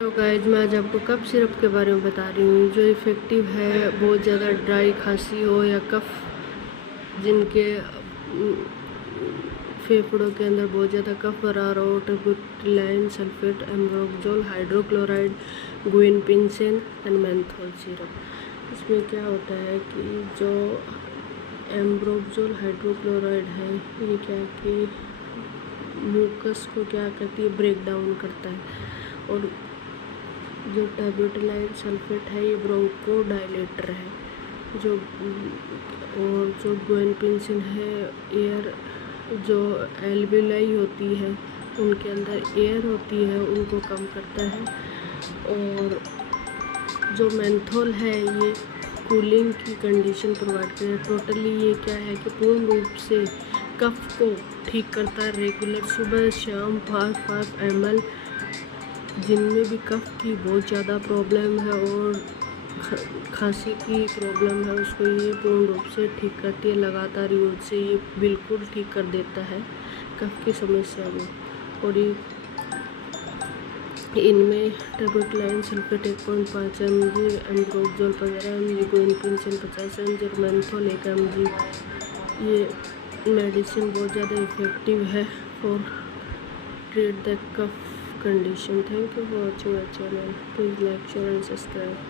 तो गाइस मैं आज आपको कफ सिरप के बारे में बता रही हूँ जो इफ़ेक्टिव है। बहुत ज़्यादा ड्राई खांसी हो या कफ, जिनके फेफड़ों के अंदर बहुत ज़्यादा कफ भरा रहा हो, terbutaline sulphate, ambroxol, hydrochloride, guaiphenesin and menthol syrup. इसमें क्या होता है कि जो एम्ब्रोक्सोल हाइड्रोक्लोराइड है ये क्या कि म्यूकस को क्या करती है, ब्रेक डाउन करता है। और जो टेबुटाइल सल्फेट है ये ब्रोंको डायलेटर है। और जो गुइनपिंसेन है एयर, जो एल्विलाई होती है उनके अंदर एयर होती है उनको कम करता है। और जो मेंथोल है ये कूलिंग की कंडीशन प्रोवाइड करता है। टोटली ये क्या है कि पूर्ण रूप से कफ को ठीक करता है। रेगुलर सुबह शाम 5 ml, जिनमें भी कफ की बहुत ज़्यादा प्रॉब्लम है और खांसी की प्रॉब्लम है उसको ये पूर्ण रूप से ठीक करती है। लगातार यूज से ये बिल्कुल ठीक कर देता है कफ की समस्या में। और ये इनमें terbutaline sulphate 1.5 mg, ambroxol 15 mg, guaiphenesin 50 mg और मेंथोल 1 mg। ये मेडिसिन बहुत ज़्यादा इफ़ेक्टिव है for treat the cough condition. Thank you for watching my channel. Please like, share and subscribe.